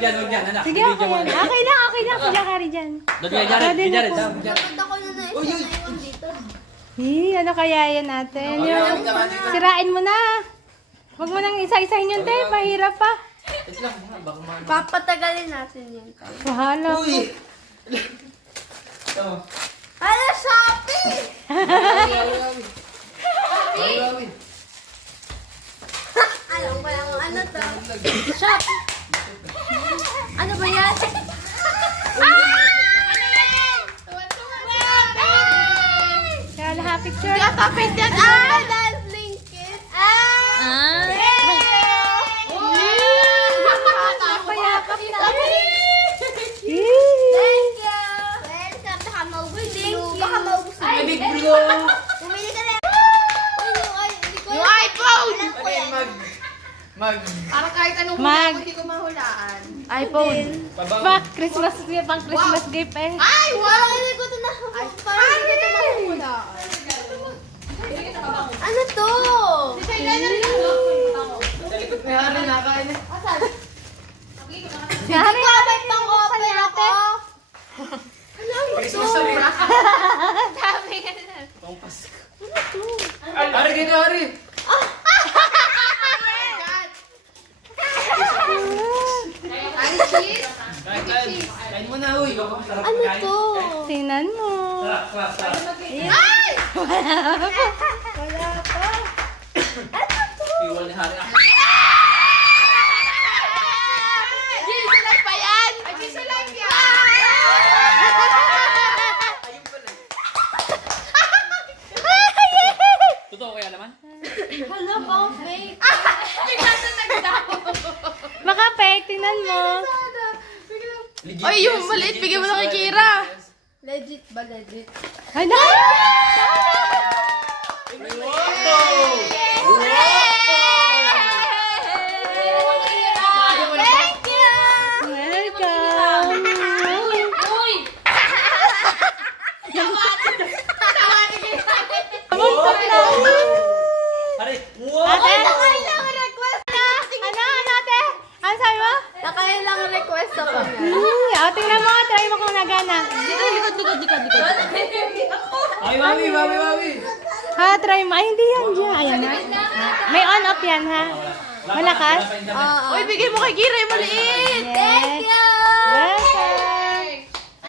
Huwag yan, anak. Sige, okay yan. Okay lang. Sige, Kari dyan. Doon yan, Jared. Ganda ko na naiwan dito. Ano kaya yan natin? Sirain mo na. Huwag mo nang isa-isahin yun, te. Mahirap pa. Papatagalin natin yun. Bahala ko. Ano, Shopee? Alam ko lang kung ano to. Shop! Ano ba yan? Kaya lahat picture. Kapit yan! Dance Linkit! Napayakap na. Thank you! Welcome! Baka maubos. Thank you! Baka maubos. Ay, big bro! Bumili ka na. Yung iPhone! Alam ko yan. Parang kahit anong Mag. hindi ko mahulaan. iPhone. Pak, Christmas gift. Pang Christmas gift eh. Ay, wow! Hindi ko ito na. Parang hindi ko mahulaan. Ano to? Mayroon na kain. Yari. Comment pang open ako. Christmas na rin. Dami. Hari dito, Hari! Kain mo na, uy. Ano to? Tingnan mo. Ay! Wala pa. Ano to? Iwan ni Hari. Gisa life pa yan? Ay, Gisa life yan! Totoo kaya naman? Hala, pang fake. Baka fake, tingnan mo. Ay, yung maliit, bigyan mo na kay Kira. Legit ba? Legit? Ay, na! Thank you! Welcome. Muntok na. Hari! Ate? Nakailang request na! Ano, ate? Ano sabi mo? Nakailang request ako na. Tingnan mo, try mo kung nagana. Likod. Ay, Wawi! Ha, try mo. Ay, hindi yan dyan. Ayan na. May on-off yan, ha? Malakas? Uy, bigay mo kay Kira yung maliit. Yes. Thank you! Welcome.